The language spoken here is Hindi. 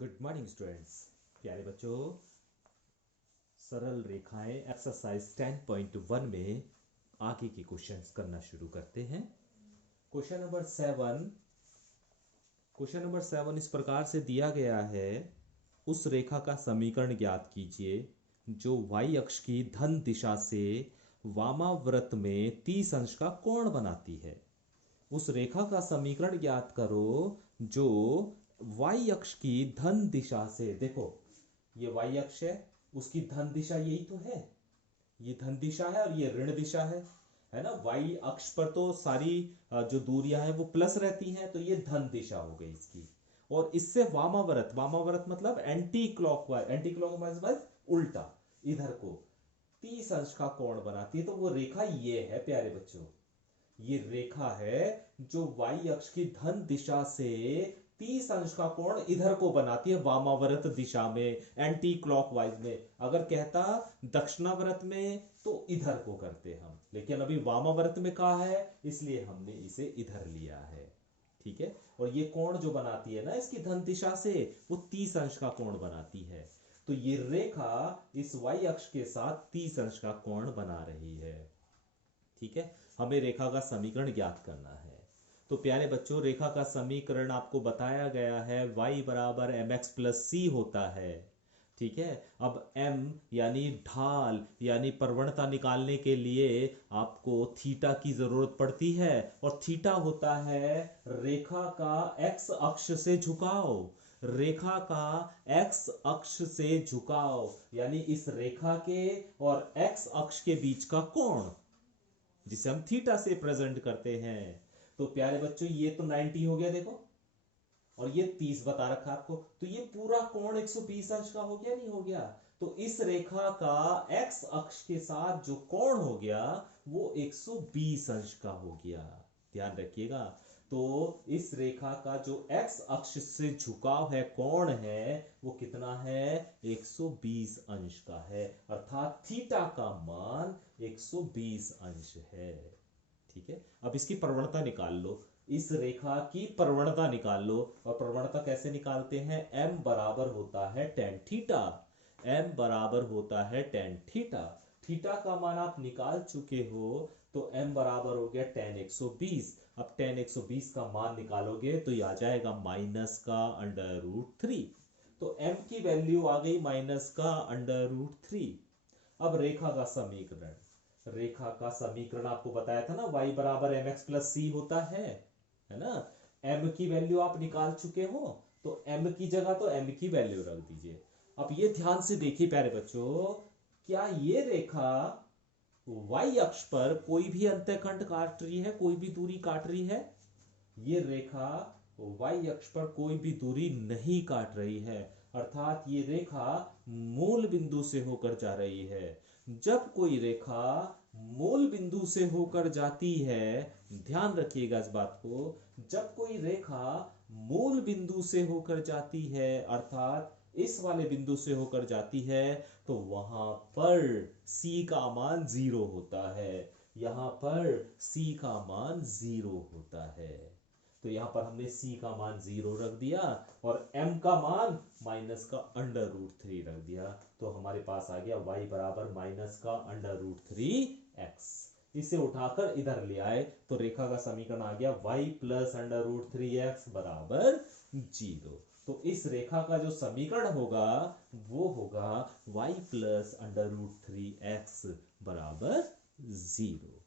Good morning students. प्यारे बच्चों, सरल रेखाएं एक्सरसाइज 10.1 में आगे के क्वेश्चंस करना शुरू करते हैं। क्वेश्चन नंबर 7 इस प्रकार से दिया गया है। उस रेखा का समीकरण ज्ञात कीजिए जो y अक्ष की धन दिशा से वामाव्रत में 30 अंश का कोण बनाती है। उस रेखा का समीकरण ज्ञात करो जो y अक्ष की धन दिशा से, देखो ये y अक्ष है, उसकी धन दिशा यही तो है, ये धन दिशा है और ये ऋण दिशा है ना। y अक्ष पर तो सारी जो दूरियां हैं वो प्लस रहती हैं, तो ये धन दिशा हो गई इसकी। और इससे वामाव्रत, वामाव्रत मतलब एंटी क्लॉकवाइज, एंटी क्लॉकवाइज उल्टा, इधर को 30 अंश का कोण बनाती है। तो वो रेखा ये है प्यारे बच्चों, ये रेखा है जो y अक्ष की धन दिशा से 30 अंश का कोण इधर को बनाती है, वामाव्रत दिशा में, एंटी क्लॉकवाइज में। अगर कहता दक्षिणाव्रत में तो इधर को करते हम, लेकिन अभी वामाव्रत में कहा है इसलिए हमने इसे इधर लिया है। ठीक है। और ये कोण जो बनाती है ना इसकी धन दिशा से, वो 30 अंश का कोण बनाती है। तो ये रेखा इस y अक्ष के साथ 30 अंश का कोण बना रही है। ठीक है। हमें रेखा का समीकरण ज्ञात करना है। तो प्यारे बच्चों, रेखा का समीकरण आपको बताया गया है, y बराबर mx प्लस सी होता है। ठीक है। अब m यानी ढाल यानी प्रवणता निकालने के लिए आपको थीटा की जरूरत पड़ती है, और थीटा होता है रेखा का x अक्ष से झुकाव। रेखा का x अक्ष से झुकाव यानी इस रेखा के और x अक्ष के बीच का कोण, जिसे हम थीटा से प्रेजेंट करते हैं। तो प्यारे बच्चों, ये तो 90 हो गया देखो, और ये 30 बता रखा आपको, तो ये पूरा कोण 120 अंश का हो गया, नहीं हो गया? तो इस रेखा का x अक्ष के साथ जो कोण हो गया वो 120 अंश का हो गया। ध्यान रखिएगा। तो इस रेखा का जो x अक्ष से झुकाव है, कोण है, वो कितना है? 120 अंश का है, अर्थात थीटा का मान 120 अंश है। ठीक है। अब इसकी प्रवणता निकाल लो, इस रेखा की प्रवणता निकाल लो। और प्रवणता कैसे निकालते हैं? m बराबर होता है tan थीटा, m बराबर होता है tan थीटा। थीटा का मान आप निकाल चुके हो, तो m बराबर हो गया tan 120। अब tan 120 का मान निकालोगे तो ये आ जाएगा माइनस का √3। तो m की वैल्यू आ गई माइनस का √3। अब रेखा का समीकरण, रेखा का समीकरण आपको बताया था ना, y बराबर mx प्लस सी होता है ना। m की वैल्यू आप निकाल चुके हो, तो m की जगह तो m की वैल्यू रख दीजिए। अब ये ध्यान से देखिए प्यारे बच्चों, क्या ये रेखा y अक्ष पर कोई भी अंतःखंड काट रही है, कोई भी दूरी काट रही है? ये रेखा y अक्ष पर कोई भी दूरी नहीं काट रही है, अर्थात ये रेखा मूल बिंदु से होकर जा रही है। जब कोई रेखा मूल बिंदु से होकर जाती है, ध्यान रखिएगा इस बात को, जब कोई रेखा मूल बिंदु से होकर जाती है, अर्थात इस वाले बिंदु से होकर जाती है, तो वहां पर c का मान 0 होता है। यहां पर c का मान 0 होता है। तो यहां पर हमने c का मान 0 रख दिया और m का मान माइनस का √3 रख दिया। तो हमारे पास आ गया y बराबर माइनस का √3x। इसे उठाकर इधर ले आए तो रेखा का समीकरण आ गया y प्लस √3x बराबर 0। तो इस रेखा का जो समीकरण होगा वो होगा y प्लस √3x बराबर 0।